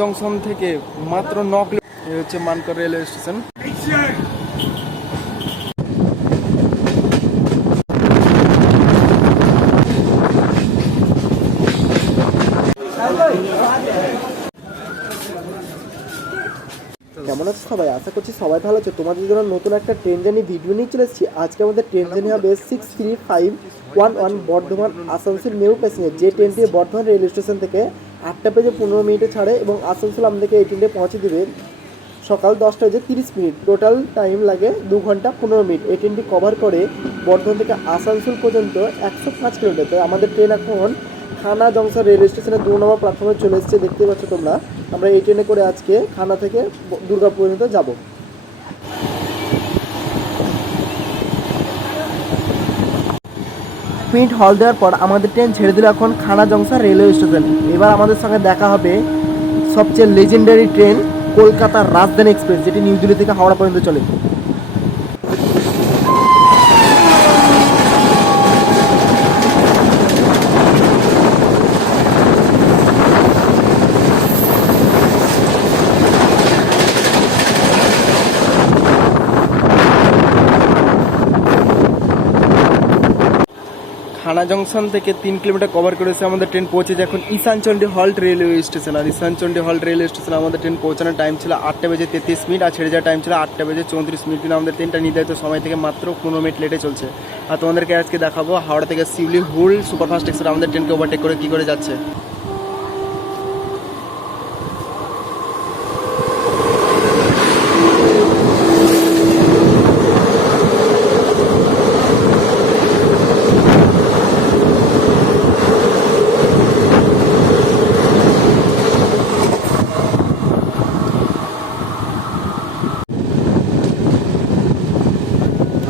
Junction থেকে মাত্র 9 kilometre হচ্ছে মানকর রেলওয়ে স্টেশন। কেমন আছো সবাই? আশা করছি সবাই ভালো আছে। তোমাদের জন্য নতুন একটা ট্রেন জার্নি ভিডিও নিয়ে চলে এসেছি। আজকে আমাদের ট্রেন জার্নি হবে 63511 বর্ধমান আসানসোল মেরু প্যাসেঞ্জার, যে ট্রেনটি বর্ধমান রেল স্টেশন থেকে 8টা বেজে 15 মিনিটে ছাড়ে এবং আসানসোল আমাদেরকে এই ট্রেনটি পৌঁছে দেবে সকাল 10টা বেজে 30 মিনিট। টোটাল টাইম লাগে 2 ঘন্টা 15 মিনিট। এই ট্রেনটি কভার করে বর্ধমান থেকে আসানসোল পর্যন্ত 105 কিলোমিটার। তো আমাদের ট্রেন এখন খানা জংশন রেল স্টেশনের 2 নম্বর প্ল্যাটফর্মে চলে এসেছে, দেখতে পাচ্ছ তোমরা। আমরা এই ট্রেনে করে আজকে খানা থেকে দুর্গাপুর পর্যন্ত যাব। মিনিট হল দেওয়ার পর আমাদের ট্রেন ছেড়ে দিল এখন খানা জংশন রেলওয়ে স্টেশন। এবার আমাদের সঙ্গে দেখা হবে সবচেয়ে লেজেন্ডারি ট্রেন কলকাতার রাজধানী এক্সপ্রেস, যেটি নিউ দিল্লি থেকে হাওড়া পর্যন্ত চলে। খানা জংশন থেকে 3 কিলোমিটার কভার করেছে আমাদের ট্রেন পৌঁছেছে এখন ঈশানচন্ডী হল্ট রেলওয়ে স্টেশন। আর ঈশানচন্ডী হল্ট রেলওয়ে স্টেশনে আমাদের ট্রেন পৌঁছানোর টাইম ছিল 8টা বেজে 33 মিনিট, আর ছেড়ে যাওয়ার টাইম ছিল 8টা বেজে 34 মিনিট। কিন্তু আমাদের ট্রেনটা নির্ধারিত সময় থেকে মাত্র 15 মিনিট লেটে চলছে। আর তোমাদেরকে আজকে দেখাবো হাওড়া থেকে শিউলি হুল সুপারফাস্ট এক্সপ্রেস আমাদের ট্রেনকে ওভারটেক করে কী করে যাচ্ছে।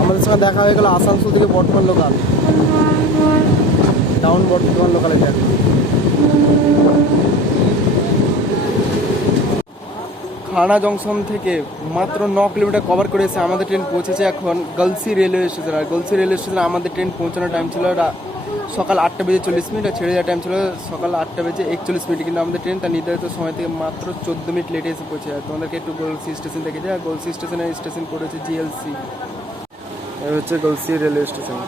আমাদের সঙ্গে দেখা হয়ে গেল আসানসোল থেকে বর্ধমান লোকাল, টাউন বর্ধমান লোকালে দেখা। খানা জংশন থেকে মাত্র 9 কিলোমিটার কভার করেছে আমাদের ট্রেন পৌঁছেছে এখন গলসি রেলওয়ে স্টেশন। আর গলসি রেলওয়ে স্টেশনে আমাদের ট্রেন পৌঁছানোর টাইম ছিল সকাল 8টা বেজে 40 মিনিট, আর ছেড়ে যাওয়ার টাইম ছিল সকাল 8টা বেজে 41 মিনিট। কিন্তু আমাদের ট্রেন তার নির্ধারিত সময় থেকে মাত্র 14 মিনিট লেটে এসে পৌঁছে। আর তোমাদেরকে একটু গলসি স্টেশন দেখে যায়। গলসি স্টেশনে স্টেশন করেছে জিএলসি। এই হচ্ছে গলসি রেলওয়ে স্টেশন।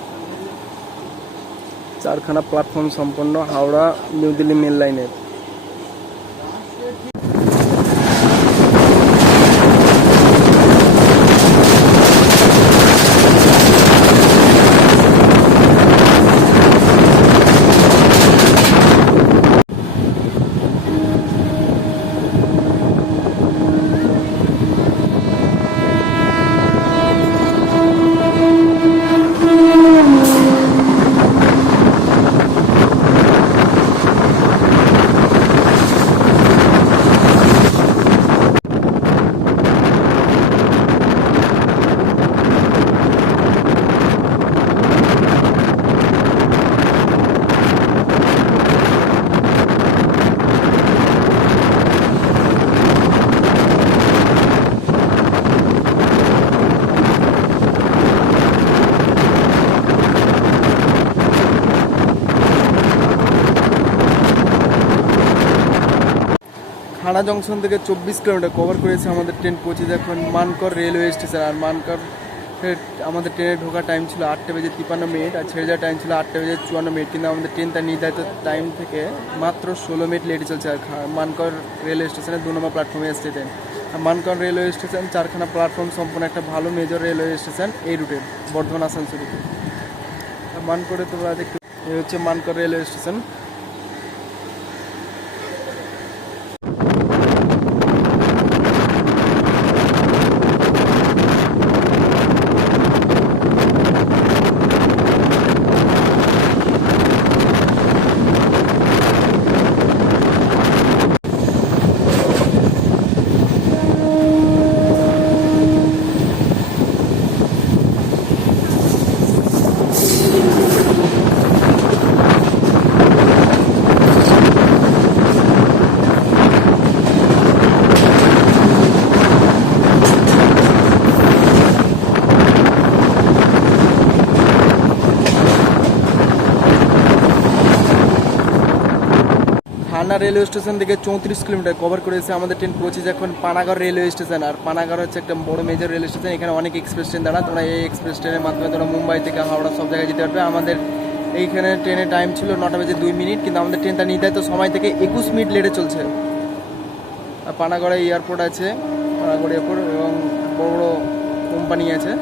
4খানা প্ল্যাটফর্ম সম্পন্ন হাওড়া নিউ দিল্লি মেল লাইনের। খানা জংশন থেকে 24 কিলোমিটার কভার করেছে আমাদের ট্রেন পৌঁছেছে এখন মানকর রেলওয়ে স্টেশন। আর মানকর আমাদের ট্রেনে ঢোকার টাইম ছিল 8টা বেজে 53 মিনিট, আর ছেড়ে যাওয়ার টাইম ছিল 8টা বেজে 54 মিনিট। কিন্তু আমাদের ট্রেন তার নির্ধারিত টাইম থেকে মাত্র 16 মিনিট লেটে চলছে। আর মানকর রেলওয়ে স্টেশনে 2 নম্বর প্ল্যাটফর্মে এসছে ট্রেন। আর মানকর রেলওয়ে স্টেশন 4খানা প্ল্যাটফর্ম সম্পূর্ণ একটা ভালো মেজর রেলওয়ে স্টেশন এই রুটে বর্ধমান আসানসোল। মানকরে তোমরা দেখতে, এই হচ্ছে মানকর রেলওয়ে স্টেশন। কান্না রেলওয়ে স্টেশন থেকে 34 কিলোমিটার কভার করেছে আমাদের ট্রেন। পৌঁছেছে এখন পানাগড় রেলওয়ে স্টেশন। আর পানাগড় হচ্ছে একটা বড় মেজর রেলওয়ে স্টেশন, এখানে অনেক এক্সপ্রেস ট্রেন দাঁড়া। তোমরা এই এক্সপ্রেস ট্রেনের মাধ্যমে তোমরা মুম্বাই থেকে হাওড়া সব জায়গায় যেতে পারবে। আমাদের এইখানে ট্রেনের টাইম ছিল 9:02, কিন্তু আমাদের ট্রেনটা নির্ধারিত সময় থেকে 21 মিনিট লেটে চলছে। আর পানাগড়ে এয়ারপোর্ট আছে, পানাগড় এয়ারপোর্ট, এবং বড় বড় কোম্পানি আছে।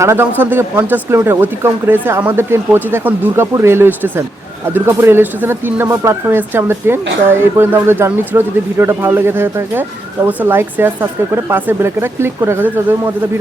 থানা জংশন থেকে 50 কিলোমিটার অতিক্রম করেছে আমাদের ট্রেন। পৌঁছেছে এখন দুর্গাপুর রেলওয়ে স্টেশন। আর দুর্গাপুর রেলওয়ে স্টেশনে 3 নম্বর প্ল্যাটফর্মে এসেছে আমাদের ট্রেন। তা এই পর্যন্ত আমাদের জার্নি ছিল। যদি ভিডিওটা ভালো লেগে থাকে তো অবশ্যই লাইক, শেয়ার, সাবস্ক্রাইব করে পাশে বেল আইকনটা ক্লিক করে রাখা যায়, তাদের মধ্যে ভিডিও